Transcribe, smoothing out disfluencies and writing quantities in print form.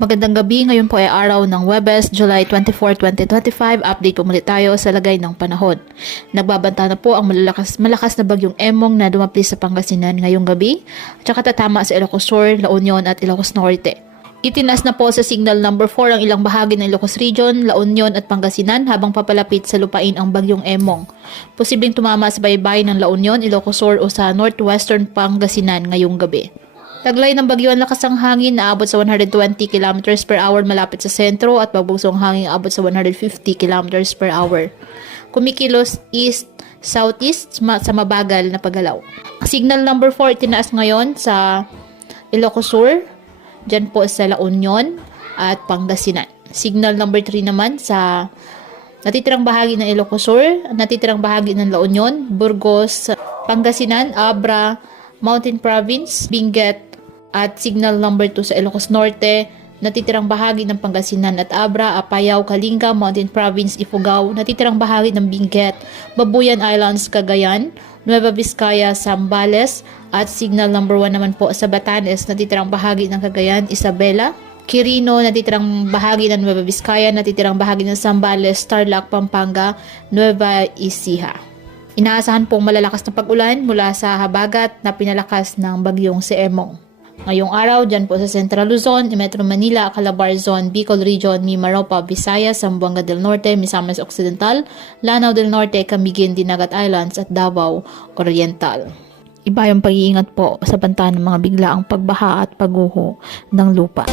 Magandang gabi, ngayon po ay araw ng Huwebes, July 24, 2025. Update po muli tayo sa lagay ng panahon. Nagbabanta na po ang malakas na bagyong Emong na dumaplis sa Pangasinan ngayong gabi at saka tatama sa Ilocos Sur, La Union at Ilocos Norte. Itinas na po sa signal number 4 ang ilang bahagi ng Ilocos Region, La Union at Pangasinan habang papalapit sa lupain ang bagyong Emong. Posibleng tumama sa baybay ng La Union, Ilocos Sur o sa northwestern Pangasinan ngayong gabi. Taglay ng bagyo ang lakas ng hangin na abot sa 120 km per hour malapit sa sentro at pagbugsong hangin abot sa 150 km per hour. Kumikilos east-southeast sa mabagal na paggalaw. Signal number 4 itinaas ngayon sa Ilocos Sur, dyan po sa La Union at Pangasinan. Signal number 3 naman sa natitirang bahagi ng Ilocos Sur, natitirang bahagi ng La Union, Burgos, Pangasinan, Abra, Mountain Province, Benguet, at signal number 2 sa Ilocos Norte, natitirang bahagi ng Pangasinan at Abra, Apayao, Kalinga, Mountain Province, Ifugao, natitirang bahagi ng Benguet, Babuyan Islands, Cagayan, Nueva Vizcaya, Zambales, at signal number 1 naman po sa Batanes, natitirang bahagi ng Cagayan, Isabela, Quirino, natitirang bahagi ng Nueva Vizcaya, natitirang bahagi ng Zambales, Tarlac, Pampanga, Nueva Ecija. Inaasahan pong malalakas na pag-ulan mula sa habagat na pinalakas ng bagyong si Emong. Ngayong araw, dyan po sa Central Luzon, Metro Manila, Calabar Zone, Bicol Region, Mimaropa, Visayas, Zamboanga del Norte, Misamis Occidental, Lanao del Norte, Camiguin, Dinagat Islands at Davao Oriental. Iba yung pag-iingat po sa banta ng mga biglaang pagbaha at pagguho ng lupa.